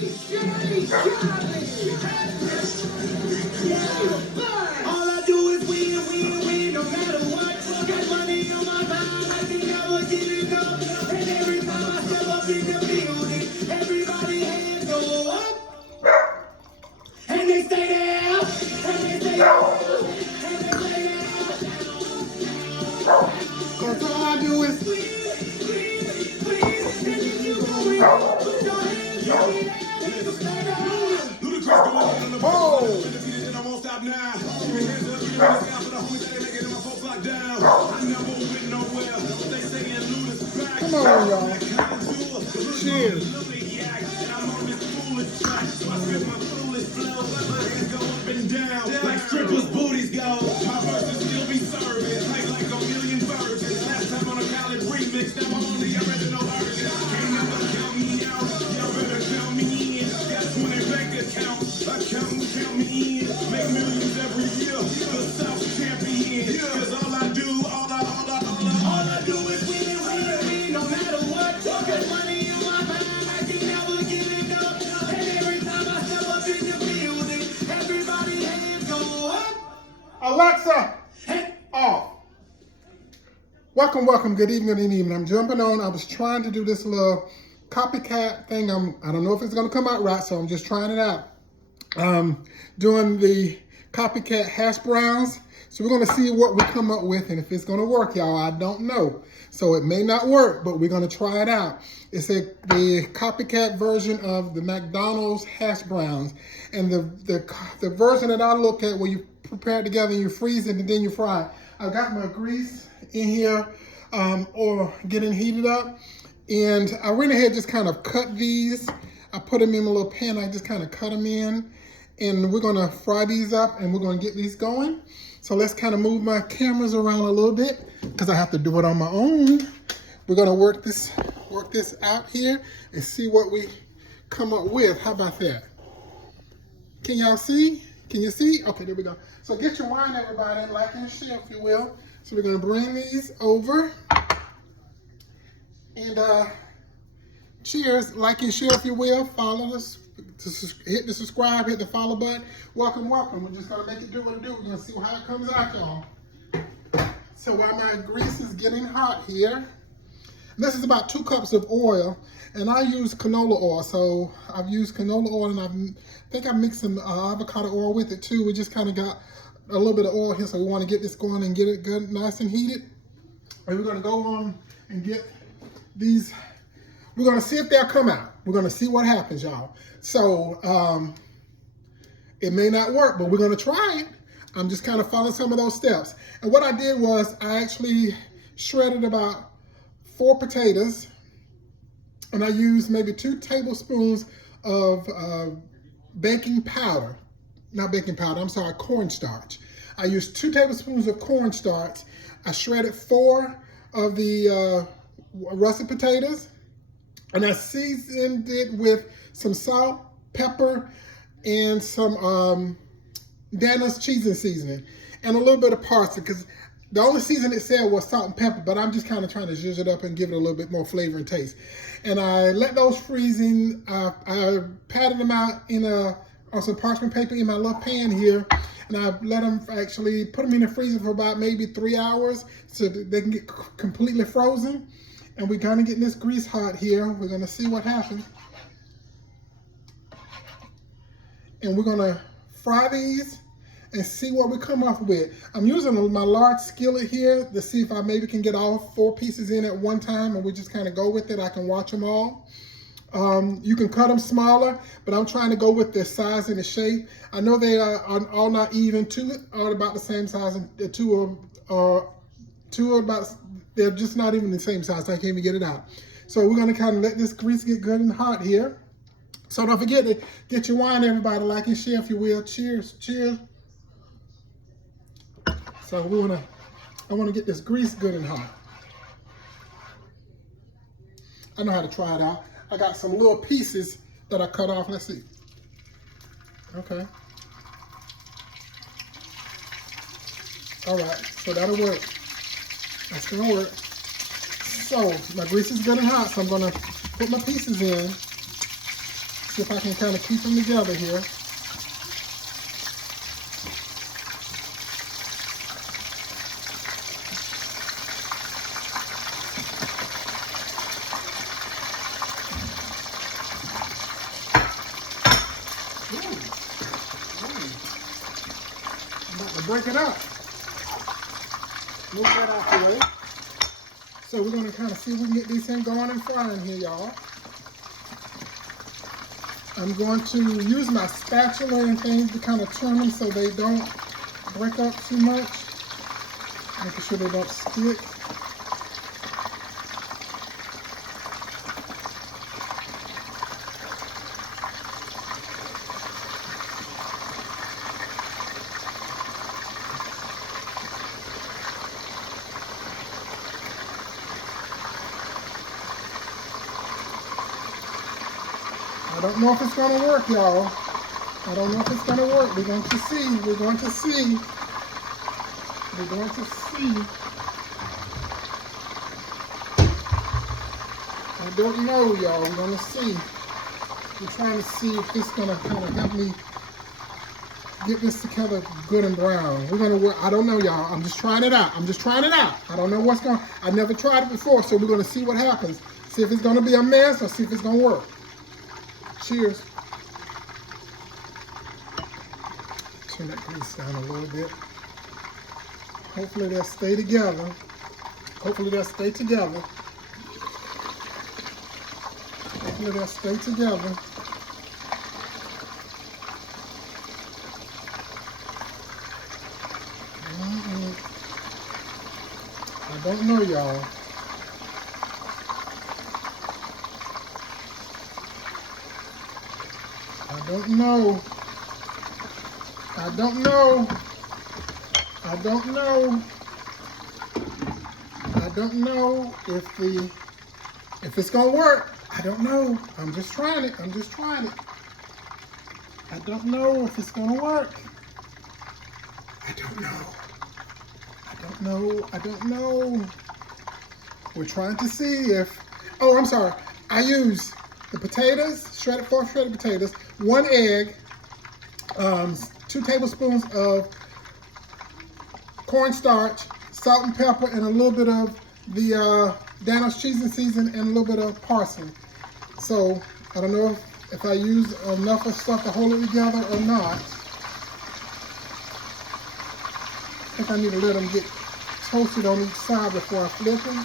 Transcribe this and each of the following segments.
All I do is win, win, win, no matter what. Got money on my mind, I can never get enough. And every time I step up in the building, everybody hands go up. And they stay there, and they stay there, and they stay there. 'Cause all I do is win, win, win. And if you go win, put your hands in the air. Ludacris going on the ball. And I won't stop now. Keep your hands up, keep your hands down for the homies that ain't making it, my folks locked down. I never went nowhere. They saying Luda's back. Come on, y'all. Cheers. And I'm on this foolish track. So I spit my foolish flow. Let my hands go up and down. Like strippers' booties go. My verses still be serving. Tight like a million versions. Last time on a college remix. Now I'm on the original version. Ain't never count me out. Y'all better count me in. Got 20 bank accounts. Count me in. Make millions every year. The South champion. Cause all I do is win, win, win. No matter what. Got money on my mind. I can never get enough. And every time I step up in the building, everybody hands go up. Alexa, off. Welcome. Good evening. I'm jumping on. I was trying to do this little copycat thing. I don't know if it's gonna come out right, so I'm just trying it out. Doing the copycat hash browns. So we're gonna see what we come up with and if it's gonna work, y'all. I don't know. So it may not work, but we're gonna try it out. It's the copycat version of the McDonald's hash browns. And the version that I look at where you prepare it together and you freeze it and then you fry it. I got my grease in here or getting heated up. And I went ahead and just kind of cut these. I put them in a little pan. I just kind of cut them in. And we're gonna fry these up and we're gonna get these going. So let's kind of move my cameras around a little bit because I have to do it on my own. We're gonna work this out here and see what we come up with. How about that? Can y'all see? Can you see? Okay, there we go. So get your wine, everybody, like and share if you will. So we're gonna bring these over. And cheers, like and share if you will. Follow us, hit the subscribe, hit the follow button. Welcome. We're just gonna make it do what it do. We're gonna see how it comes out, y'all. So while my grease is getting hot here, this is about 2 cups of oil, and I use canola oil. So I've used canola oil, and I think I mixed some avocado oil with it too. We just kind of got a little bit of oil here, so we want to get this going and get it good, nice and heated. And we're gonna go on and get these. We're gonna see if they'll come out. We're gonna see what happens, y'all. So it may not work, but we're gonna try it. I'm just kind of following some of those steps. And what I did was I actually shredded about 4 potatoes, and I used maybe 2 tablespoons of baking powder. Not baking powder, I'm sorry, cornstarch. I used 2 tablespoons of cornstarch. I shredded 4 of the russet potatoes, and I seasoned it with some salt, pepper, and some Daniel's seasoning, and a little bit of parsley, because the only season it said was salt and pepper, but I'm just kind of trying to zhuzh it up and give it a little bit more flavor and taste. And I let those freezing. I patted them out on some parchment paper in my little pan here, and I let them actually put them in the freezer for about maybe 3 hours so that they can get completely frozen. And we're kind of getting this grease hot here. We're gonna see what happens. And we're gonna fry these and see what we come up with. I'm using my large skillet here to see if I maybe can get all 4 pieces in at one time, and we just kind of go with it. I can watch them all. You can cut them smaller, but I'm trying to go with the size and the shape. I know they are all not even. 2 are about the same size, and 2 are about, they're just not even the same size. I can't even get it out. So we're gonna kind of let this grease get good and hot here. So don't forget to get your wine, everybody. Like and share if you will. Cheers, cheers. So I wanna get this grease good and hot. I know how to try it out. I got some little pieces that I cut off. Let's see. Okay. All right, so that'll work. That's gonna work. So my grease is good and hot, so I'm gonna put my pieces in. See if I can kind of keep them together here. I'm about to break it up. Move that out the way. So we're going to kind of see if we can get these things going and frying here, y'all. I'm going to use my spatula and things to kind of turn them so they don't break up too much. Making sure they don't stick. I don't know if it's going to work, y'all. I don't know if it's going to work. We're going to see. We're going to see. We're going to see. I don't know, y'all. We're going to see. We're trying to see if this is going to kind of help me get this together good and brown. We're going to work. I don't know, y'all. I'm just trying it out. I'm just trying it out. I don't know what's going to. I've never tried it before, so we're going to see what happens. See if it's going to be a mess or see if it's going to work. Cheers. Turn that grease down a little bit. Hopefully they'll stay together. Hopefully they'll stay together. Hopefully they'll stay together. I don't know, y'all. I don't know. I don't know. I don't know. I don't know if it's gonna work. I don't know. I'm just trying it. I'm just trying it. I don't know if it's gonna work. I don't know. I don't know. I don't know. We're trying to see if. Oh, I'm sorry. I use the potatoes, four shredded potatoes, 1 egg, 2 tablespoons of cornstarch, salt and pepper, and a little bit of the Daniel's cheese and season, and a little bit of parsley. So I don't know if I use enough of stuff to hold it together or not. I think I need to let them get toasted on each side before I flip them.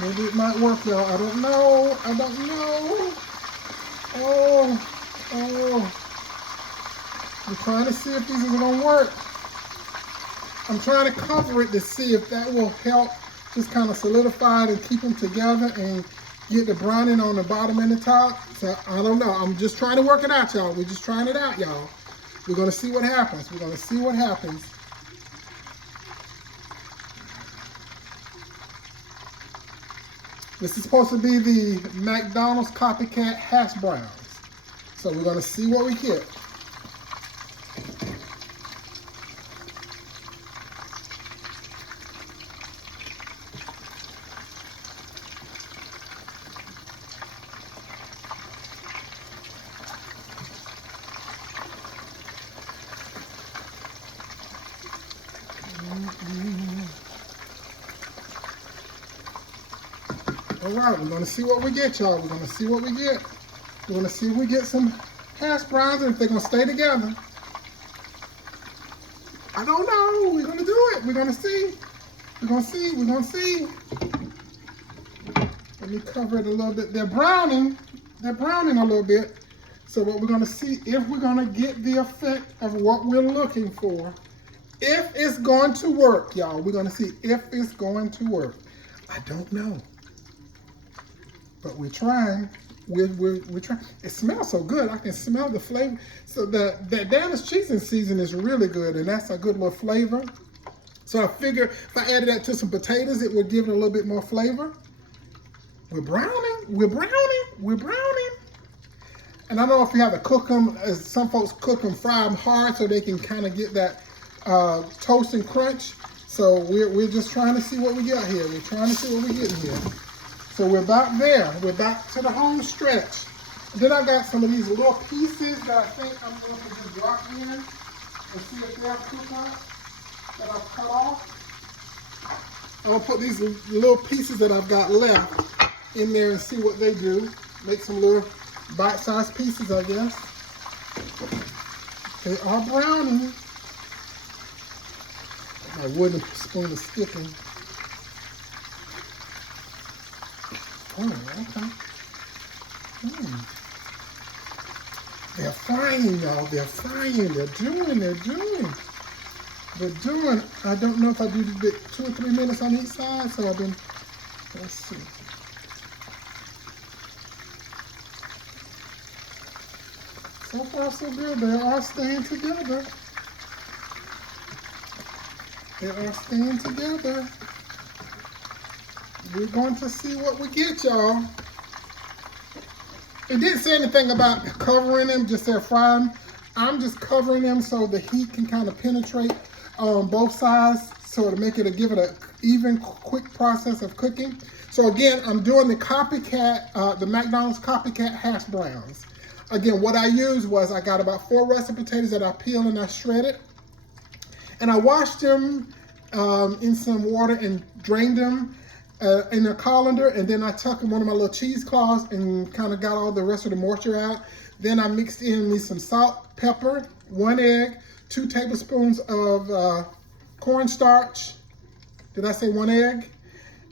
Maybe it might work, y'all. I don't know. I don't know. Oh. I'm trying to see if these are going to work. I'm trying to cover it to see if that will help just kind of solidify it and keep them together and get the browning on the bottom and the top. So I don't know. I'm just trying to work it out, y'all. We're just trying it out, y'all. We're going to see what happens. We're going to see what happens. This is supposed to be the McDonald's copycat hash browns. So we're going to see what we get. All right, we're going to see what we get, y'all. We're going to see what we get. We're going to see if we get some hash browns and if they're going to stay together. I don't know. We're going to do it. We're going to see. We're going to see. We're going to see. Let me cover it a little bit. They're browning. They're browning a little bit. So what we're going to see if we're going to get the effect of what we're looking for. If it's going to work, y'all. We're going to see if it's going to work. I don't know. But we're trying. We're trying. It smells so good. I can smell the flavor. So the Daniel's cheese and season is really good, and that's a good little flavor. So I figure if I added that to some potatoes, it would give it a little bit more flavor. We're browning. We're browning. We're browning. And I don't know if you have to cook them, as some folks cook them, fry them hard so they can kind of get that toast and crunch. So we're just trying to see what we got here. We're trying to see what we get here. So we're about there. We're back to the home stretch. And then I got some of these little pieces that I think I'm going to just drop in and see if they'll cook up that I've cut off. I'm going to put these little pieces that I've got left in there and see what they do. Make some little bite-sized pieces, I guess. They are browning. My wooden spoon is sticking. Oh, okay. They're frying, y'all. They're frying. They're doing. I don't know if I did 2 or 3 minutes on each side, so I've been, let's see. So far, so good. They are staying together. We're going to see what we get, y'all. It didn't say anything about covering them, just said fry them. I'm just covering them so the heat can kind of penetrate on both sides, so to give it an even, quick process of cooking. So again, I'm doing the copycat, the McDonald's copycat hash browns. Again, what I used was I got about 4 russet potatoes that I peeled and I shredded. And I washed them in some water and drained them in a colander. And then I tucked in one of my little cheesecloths and kind of got all the rest of the moisture out. Then I mixed in me some salt, pepper, 1 egg, 2 tablespoons of cornstarch. Did I say 1 egg?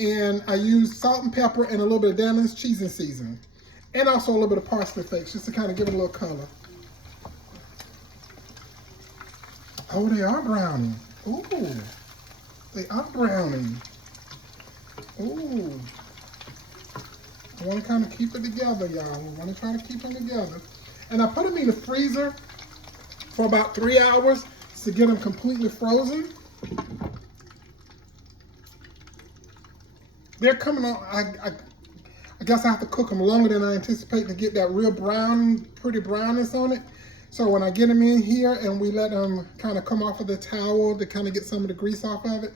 And I used salt and pepper and a little bit of Dan's cheese and seasoning. And also a little bit of parsley flakes, just to kind of give it a little color. Oh, they are browning. Ooh, they are browning. Ooh. I want to kind of keep it together, y'all. I want to try to keep them together. And I put them in the freezer for about 3 hours to get them completely frozen. They're coming on, I guess I have to cook them longer than I anticipate to get that real brown, pretty brownness on it. So when I get them in here and we let them kind of come off of the towel to kind of get some of the grease off of it,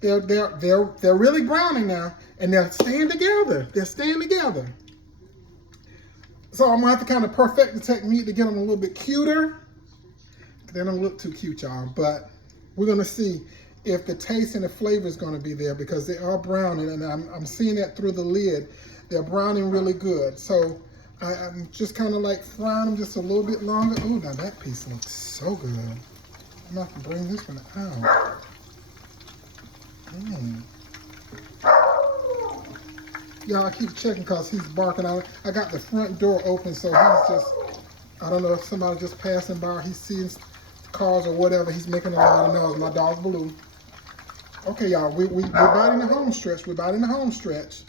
they're really browning now, and they're staying together. They're staying together. So I'm gonna have to kind of perfect the technique to get them a little bit cuter. They don't look too cute, y'all, but we're gonna see if the taste and the flavor is gonna be there, because they are browning, and I'm seeing that through the lid. They're browning really good. So I'm just kind of like frying them just a little bit longer. Oh, now that piece looks so good. I'm gonna have to bring this one out. Y'all, I keep checking because he's barking out. I got the front door open, so he's just, I don't know if somebody just passing by or he sees cars or whatever. He's making a lot of noise. My dog's Blue. Okay, y'all, we're about in the home stretch. We're about in the home stretch.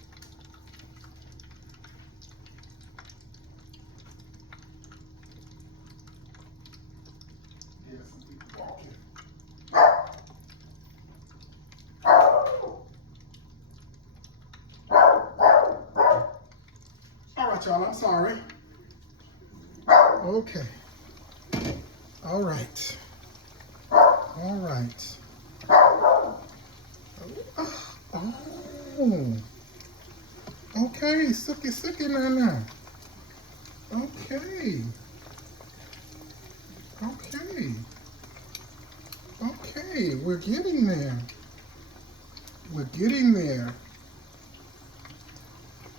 Y'all, I'm sorry. Okay. All right. All right. Oh. Okay, sookie now. Okay. Okay. Okay, we're getting there. We're getting there.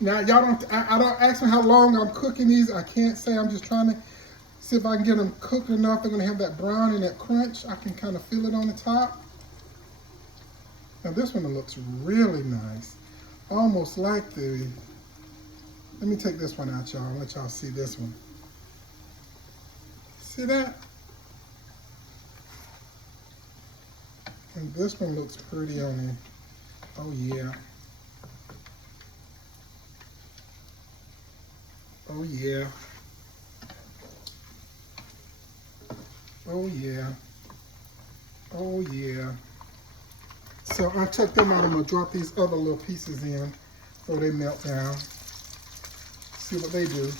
Now, y'all don't ask me how long I'm cooking these. I can't say. I'm just trying to see if I can get them cooked enough. They're going to have that brown and that crunch. I can kind of feel it on the top. Now, this one looks really nice. Almost like the... Let me take this one out, y'all. Let y'all see this one. See that? And this one looks pretty on it. Oh, yeah. Oh yeah. Oh yeah. Oh yeah. So I took them out. I'm gonna drop these other little pieces in before they melt down. See what they do.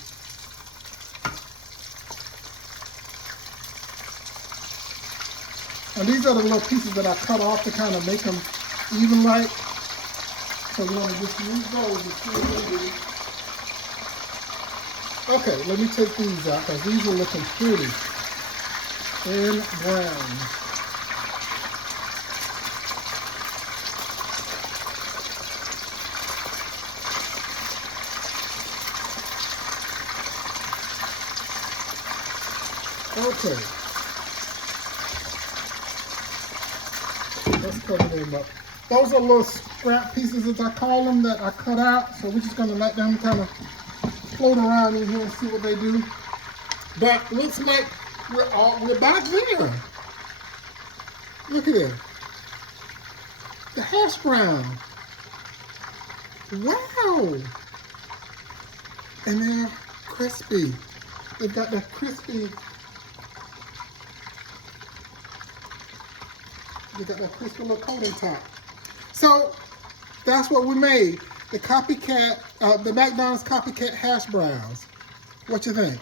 And these are the little pieces that I cut off to kind of make them even like. So you want to just use those as soon as they do. Okay, let me take these out because these are looking pretty and brown. Okay, let's cover them up. Those are little scrap pieces, as I call them, that I cut out. So we're just going to let them kind of float around in here and see what they do. But looks like we're back there. Look at it. The hash brown. Wow. And they're crispy. They've got that crispy. They got that crispy little coating top. So that's what we made. The copycat, the McDonald's copycat hash browns. What you think?